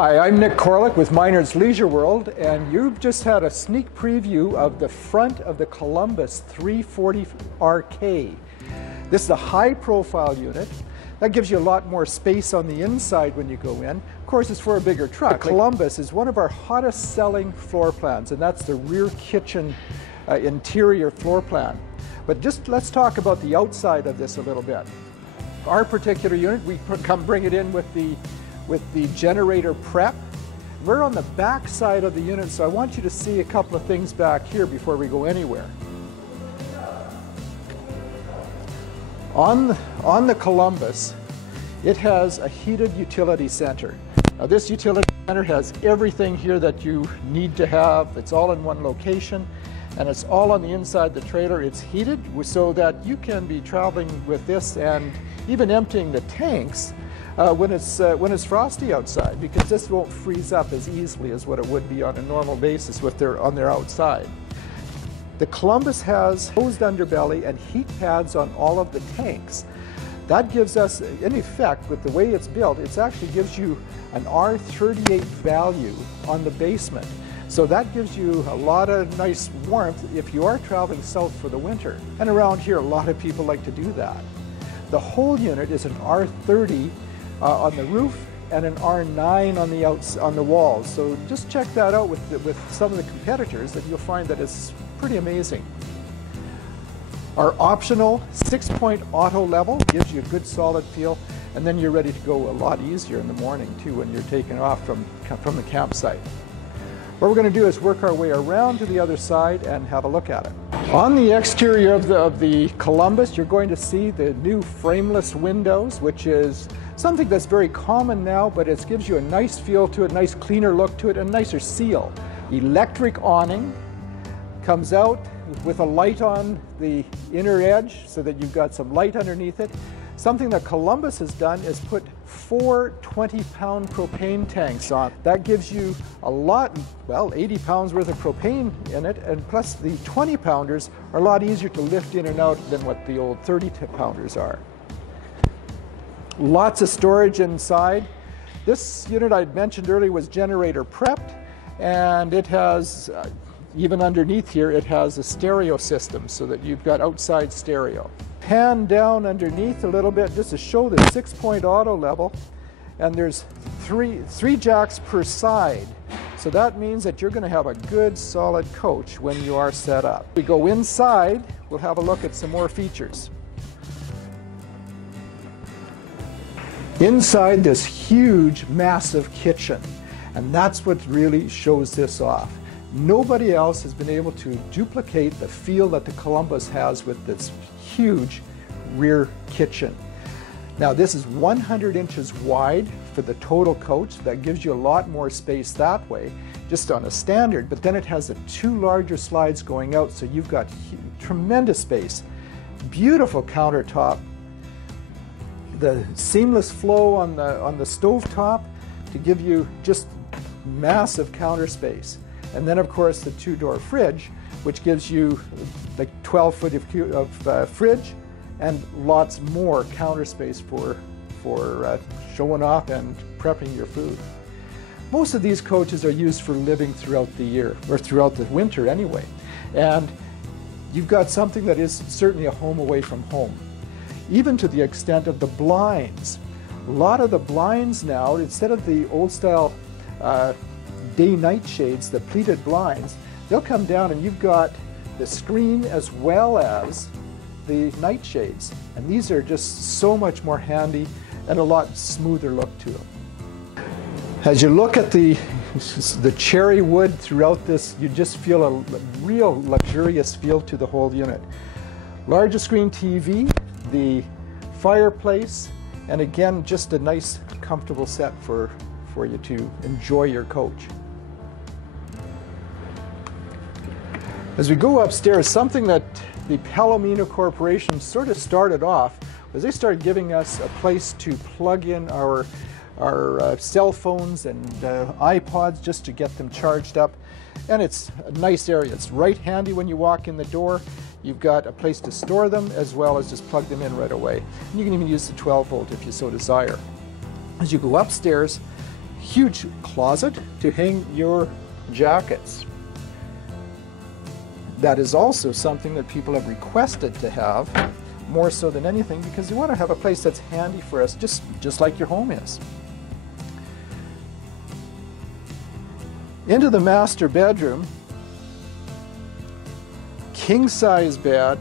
Hi, I'm Nick Corlick with Miners Leisure World, and you've just had a sneak preview of the front of the Columbus 340RK. This is a high-profile unit. That gives you a lot more space on the inside when you go in. Of course, it's for a bigger truck. The Columbus is one of our hottest selling floor plans, and that's the rear kitchen interior floor plan. But just let's talk about the outside of this a little bit. Our particular unit, we bring it in with the generator prep. We're on the back side of the unit, so I want you to see a couple of things back here before we go anywhere. On the Columbus, it has a heated utility center. Now this utility center has everything here that you need to have. It's all in one location, and it's all on the inside the trailer. It's heated so that you can be traveling with this and even emptying the tanks when it's frosty outside, because this won't freeze up as easily as what it would be on a normal basis on their outside. The Columbus has closed underbelly and heat pads on all of the tanks. That gives us, in effect, with the way it's built, it actually gives you an R38 value on the basement. So that gives you a lot of nice warmth if you are traveling south for the winter. And around here, a lot of people like to do that. The whole unit is an R30 on the roof and an R9 on the walls. So just check that out with some of the competitors, that you'll find that it's pretty amazing. Our optional 6-point auto level gives you a good solid feel, and then you're ready to go a lot easier in the morning too when you're taking off from the campsite. What we're going to do is work our way around to the other side and have a look at it. On the exterior of the Columbus, you're going to see the new frameless windows, which is something that's very common now, but it gives you a nice feel to it, nice cleaner look to it, and a nicer seal. Electric awning comes out with a light on the inner edge so that you've got some light underneath it. Something that Columbus has done is put 4 20-pound propane tanks on. That gives you a lot, well, 80 pounds worth of propane in it, and plus the 20-pounders are a lot easier to lift in and out than what the old 30-pounders are. Lots of storage inside. This unit I mentioned earlier was generator prepped, and it has, even underneath here, it has a stereo system so that you've got outside stereo. Pan down underneath a little bit just to show the 6-point auto level, and there's three jacks per side. So that means that you're going to have a good solid coach when you are set up. We go inside, we'll have a look at some more features. Inside this huge, massive kitchen, and that's what really shows this off. Nobody else has been able to duplicate the feel that the Columbus has with this huge rear kitchen. Now this is 100 inches wide for the total coach. That gives you a lot more space that way, just on a standard, but then it has the 2 larger slides going out, so you've got tremendous space. Beautiful countertop. The seamless flow on the stove top to give you just massive counter space. And then of course the 2-door fridge, which gives you like 12 foot of fridge and lots more counter space for showing off and prepping your food. Most of these coaches are used for living throughout the year, or throughout the winter anyway. And you've got something that is certainly a home away from home. Even to the extent of the blinds. A lot of the blinds now, instead of the old style day-night shades, the pleated blinds, they'll come down and you've got the screen as well as the night shades. And these are just so much more handy and a lot smoother look to them. As you look at the cherry wood throughout this, you just feel a real luxurious feel to the whole unit. Larger screen TV, the fireplace, and again, just a nice, comfortable set for you to enjoy your coach. As we go upstairs, something that the Palomino Corporation sort of started off was they started giving us a place to plug in our cell phones and iPods just to get them charged up. And it's a nice area. It's right handy when you walk in the door. You've got a place to store them as well as just plug them in right away. And you can even use the 12 volt if you so desire. As you go upstairs, huge closet to hang your jackets. That is also something that people have requested to have, more so than anything, because you want to have a place that's handy for us, just like your home is. Into the master bedroom, king-size bed.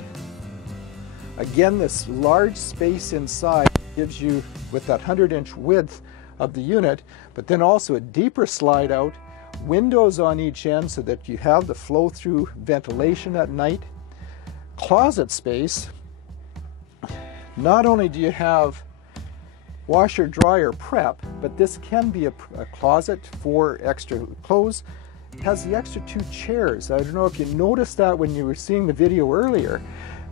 Again, this large space inside gives you, with that 100-inch width of the unit, but then also a deeper slide out, windows on each end so that you have the flow-through ventilation at night. Closet space. Not only do you have washer dryer prep, but this can be a closet for extra clothes. It has the extra 2 chairs. I don't know if you noticed that when you were seeing the video earlier.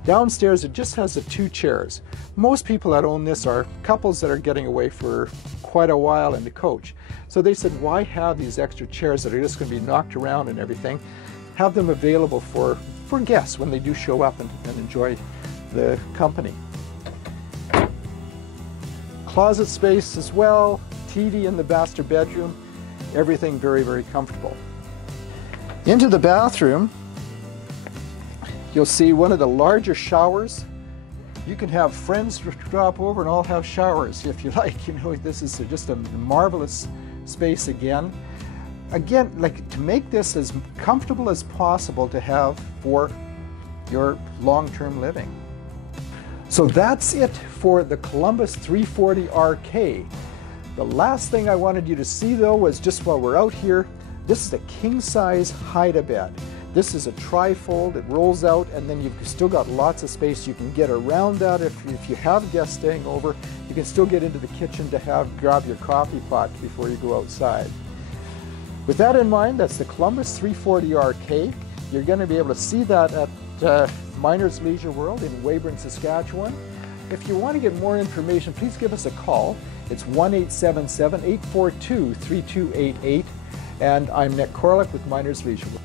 Downstairs it just has the 2 chairs. Most people that own this are couples that are getting away for quite a while in the coach. So they said, why have these extra chairs that are just going to be knocked around and everything? Have them available for guests when they do show up and enjoy the company. Closet space as well, TV in the master bedroom, everything very, very comfortable. Into the bathroom, you'll see one of the larger showers. You can have friends drop over and all have showers if you like. You know, this is just a marvelous space again. Again, like to make this as comfortable as possible to have for your long-term living. So that's it for the Columbus 340RK. The last thing I wanted you to see though was just while we're out here, this is a king-size hide-a-bed. This is a tri-fold, it rolls out, and then you've still got lots of space. You can get around that if you have guests staying over. You can still get into the kitchen to grab your coffee pot before you go outside. With that in mind, that's the Columbus 340RK. You're going to be able to see that at Miners Leisure World in Weyburn, Saskatchewan. If you want to get more information, please give us a call. It's 1-877-842-3288. And I'm Nick Corlick with Miners Leisure World.